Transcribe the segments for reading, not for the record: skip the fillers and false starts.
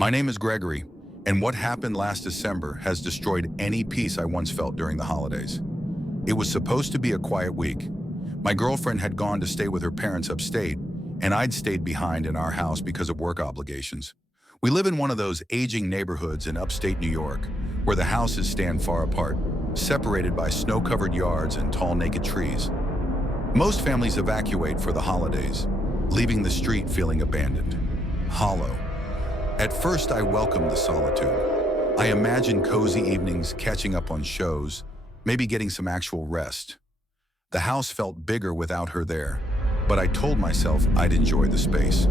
My name is Gregory, and what happened last December has destroyed any peace I once felt during the holidays. It was supposed to be a quiet week. My girlfriend had gone to stay with her parents upstate, and I'd stayed behind in our house because of work obligations. We live in one of those aging neighborhoods in upstate New York, where the houses stand far apart, separated by snow-covered yards and tall naked trees. Most families evacuate for the holidays, leaving the street feeling abandoned, hollow. At first, I welcomed the solitude. I imagined cozy evenings, catching up on shows, maybe getting some actual rest. The house felt bigger without her there, but I told myself I'd enjoy the space.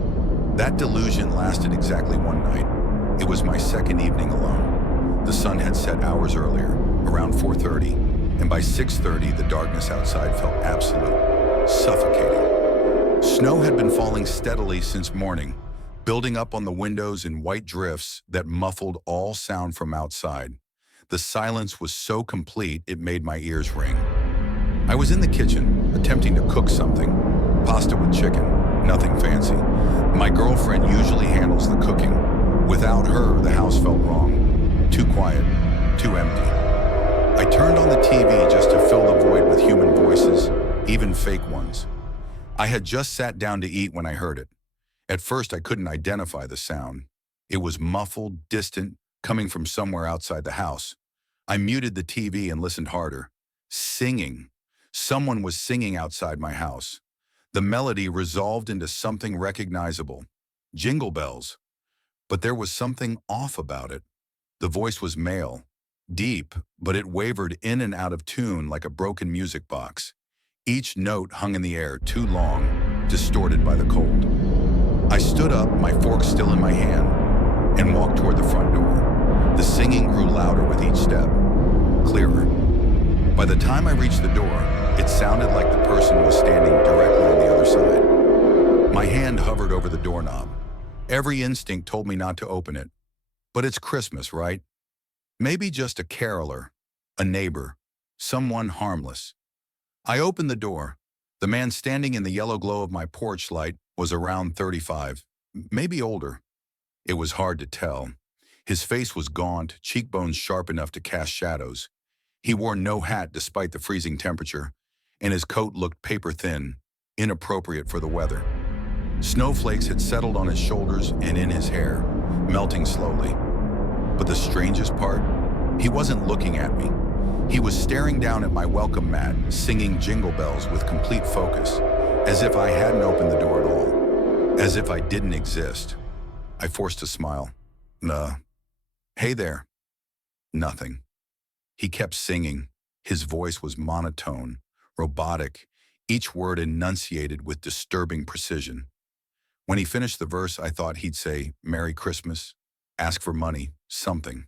That delusion lasted exactly one night. It was my second evening alone. The sun had set hours earlier, around 4:30, and by 6:30, the darkness outside felt absolute, suffocating. Snow had been falling steadily since morning, building up on the windows in white drifts that muffled all sound from outside. The silence was so complete it made my ears ring. I was in the kitchen, attempting to cook something. Pasta with chicken, nothing fancy. My girlfriend usually handles the cooking. Without her, the house felt wrong. Too quiet, too empty. I turned on the TV just to fill the void with human voices, even fake ones. I had just sat down to eat when I heard it. At first, I couldn't identify the sound. It was muffled, distant, coming from somewhere outside the house. I muted the TV and listened harder. Singing. Someone was singing outside my house. The melody resolved into something recognizable. Jingle bells. But there was something off about it. The voice was male, deep, but it wavered in and out of tune like a broken music box. Each note hung in the air, too long, distorted by the cold. I stood up, my fork still in my hand, and walked toward the front door. The singing grew louder with each step, clearer. By the time I reached the door, it sounded like the person was standing directly on the other side. My hand hovered over the doorknob. Every instinct told me not to open it. But it's Christmas, right? Maybe just a caroler, a neighbor, someone harmless. I opened the door. The man standing in the yellow glow of my porch light was around 35, maybe older. It was hard to tell. His face was gaunt, cheekbones sharp enough to cast shadows. He wore no hat despite the freezing temperature, and his coat looked paper-thin, inappropriate for the weather. Snowflakes had settled on his shoulders and in his hair, melting slowly. But the strangest part, he wasn't looking at me. He was staring down at my welcome mat, singing Jingle Bells with complete focus, as if I hadn't opened the door at all, as if I didn't exist. I forced a smile. Hey there. Nothing. He kept singing. His voice was monotone, robotic, each word enunciated with disturbing precision. When he finished the verse, I thought he'd say, "Merry Christmas," ask for money, something.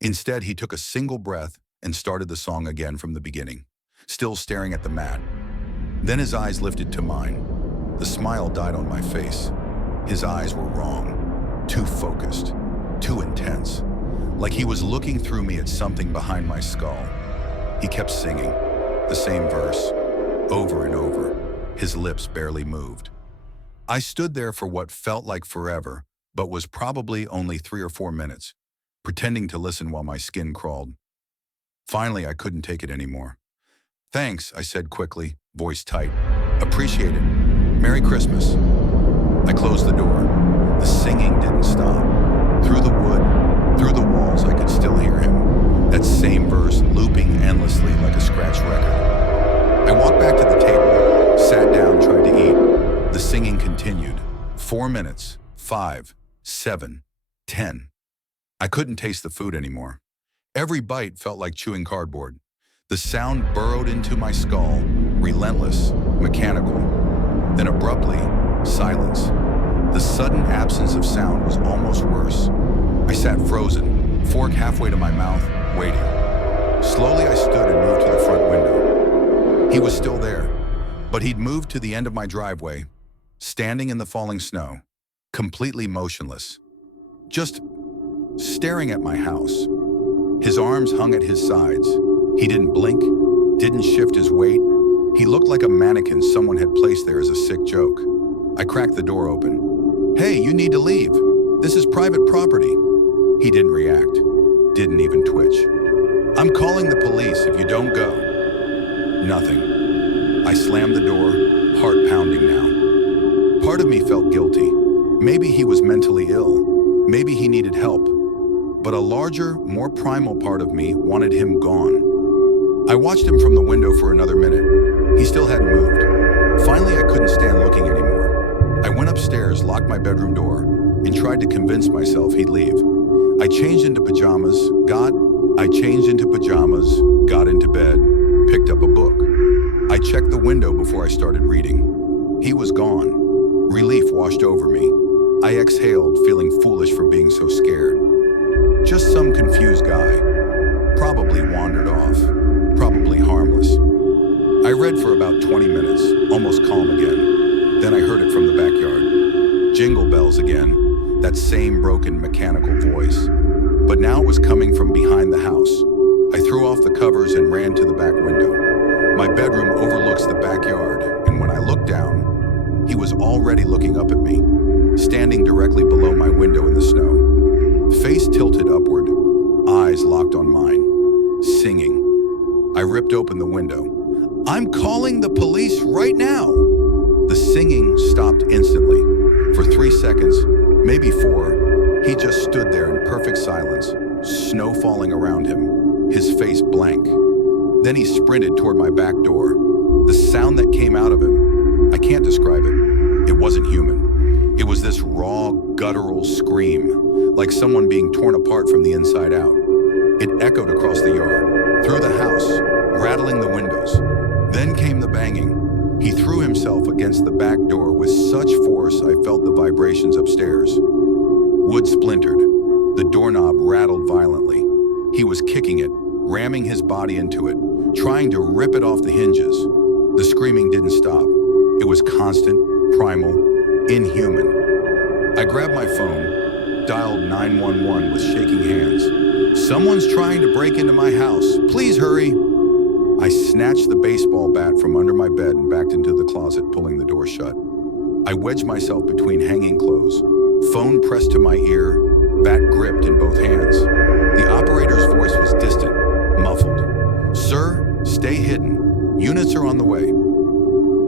Instead, he took a single breath and started the song again from the beginning, still staring at the mat. Then his eyes lifted to mine. The smile died on my face. His eyes were wrong, too focused, too intense, like he was looking through me at something behind my skull. He kept singing, the same verse, over and over. His lips barely moved. I stood there for what felt like forever, but was probably only 3 or 4 minutes, pretending to listen while my skin crawled. Finally, I couldn't take it anymore. "Thanks," I said quickly, voice tight. "Appreciate it. Merry Christmas." I closed the door. The singing didn't stop. Through the wood, through the walls, I could still hear him. That same verse looping endlessly like a scratch record. I walked back to the table, sat down, tried to eat. The singing continued. 4 minutes, 5, 7, 10. I couldn't taste the food anymore. Every bite felt like chewing cardboard. The sound burrowed into my skull, relentless, mechanical. Then abruptly, silence. The sudden absence of sound was almost worse. I sat frozen, fork halfway to my mouth, waiting. Slowly I stood and moved to the front window. He was still there, but he'd moved to the end of my driveway, standing in the falling snow, completely motionless, just staring at my house. His arms hung at his sides. He didn't blink, didn't shift his weight. He looked like a mannequin someone had placed there as a sick joke. I cracked the door open. "Hey, you need to leave," This is private property." He didn't react, didn't even twitch. "I'm calling the police if you don't go." Nothing. I slammed the door, heart pounding now. Part of me felt guilty. Maybe he was mentally ill. Maybe he needed help. But a larger, more primal part of me wanted him gone. I watched him from the window for another minute. He still hadn't moved. Finally, I couldn't stand looking anymore. I went upstairs, locked my bedroom door, and tried to convince myself he'd leave. I changed into pajamas, got into bed, picked up a book. I checked the window before I started reading. He was gone. Relief washed over me. I exhaled, feeling foolish for being so scared. Just some confused guy. Probably wandered off. Probably harmless. I read for about 20 minutes, almost calm again. Then I heard it from the backyard. Jingle bells again. That same broken mechanical voice. But now it was coming from behind the house. I threw off the covers and ran to the back window. My bedroom overlooks the backyard, and when I looked down, he was already looking up at me, standing directly below my window in the snow. Face tilted upward, eyes locked on mine, singing. I ripped open the window. "I'm calling the police right now!" The singing stopped instantly. For 3 seconds, maybe 4, he just stood there in perfect silence, snow falling around him, his face blank. Then he sprinted toward my back door. The sound that came out of him, I can't describe it. It wasn't human. It was this raw, guttural scream, like someone being torn apart from the inside out. It echoed across the yard, through the house, rattling the windows. Then came the banging. He threw himself against the back door with such force I felt the vibrations upstairs. Wood splintered. The doorknob rattled violently. He was kicking it, ramming his body into it, trying to rip it off the hinges. The screaming didn't stop. It was constant, primal, inhuman. I grabbed my phone, dialed 911 with shaking hands. "Someone's trying to break into my house. Please hurry." I snatched the baseball bat from under my bed and backed into the closet, pulling the door shut. I wedged myself between hanging clothes, phone pressed to my ear, bat gripped in both hands. The operator's voice was distant, muffled. "Sir, stay hidden. Units are on the way."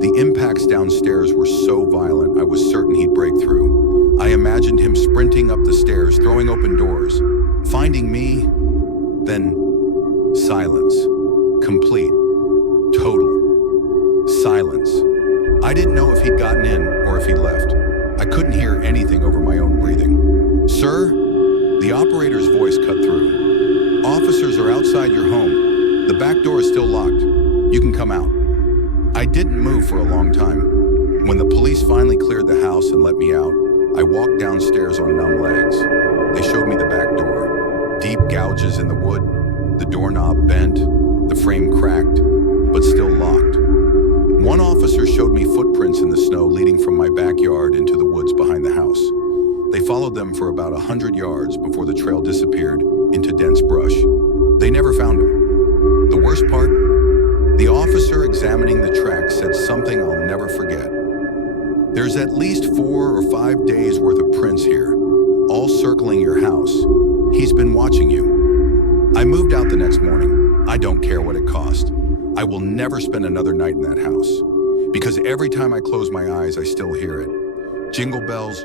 The impacts downstairs were so violent I was certain he'd break through. I imagined him sprinting up the stairs, throwing open doors, finding me, then silence. Complete. Total. Silence. I didn't know if he'd gotten in or if he'd left. I couldn't hear anything over my own breathing. "Sir?" The operator's voice cut through. "Officers are outside your home. The back door is still locked. You can come out." I didn't move for a long time. When the police finally cleared the house and let me out, I walked downstairs on numb legs. They showed me the back door. Deep gouges in the wood, the doorknob bent, the frame cracked, but still locked. One officer showed me footprints in the snow leading from my backyard into the woods behind the house. They followed them for about 100 yards before the trail disappeared into dense brush. They never found him. The worst part? The officer examining the tracks said something I'll never forget. "There's at least 4 or 5 days worth of prints here, all circling your house. He's been watching you." I moved out the next morning. I don't care what it cost. I will never spend another night in that house. Because every time I close my eyes, I still hear it. Jingle bells,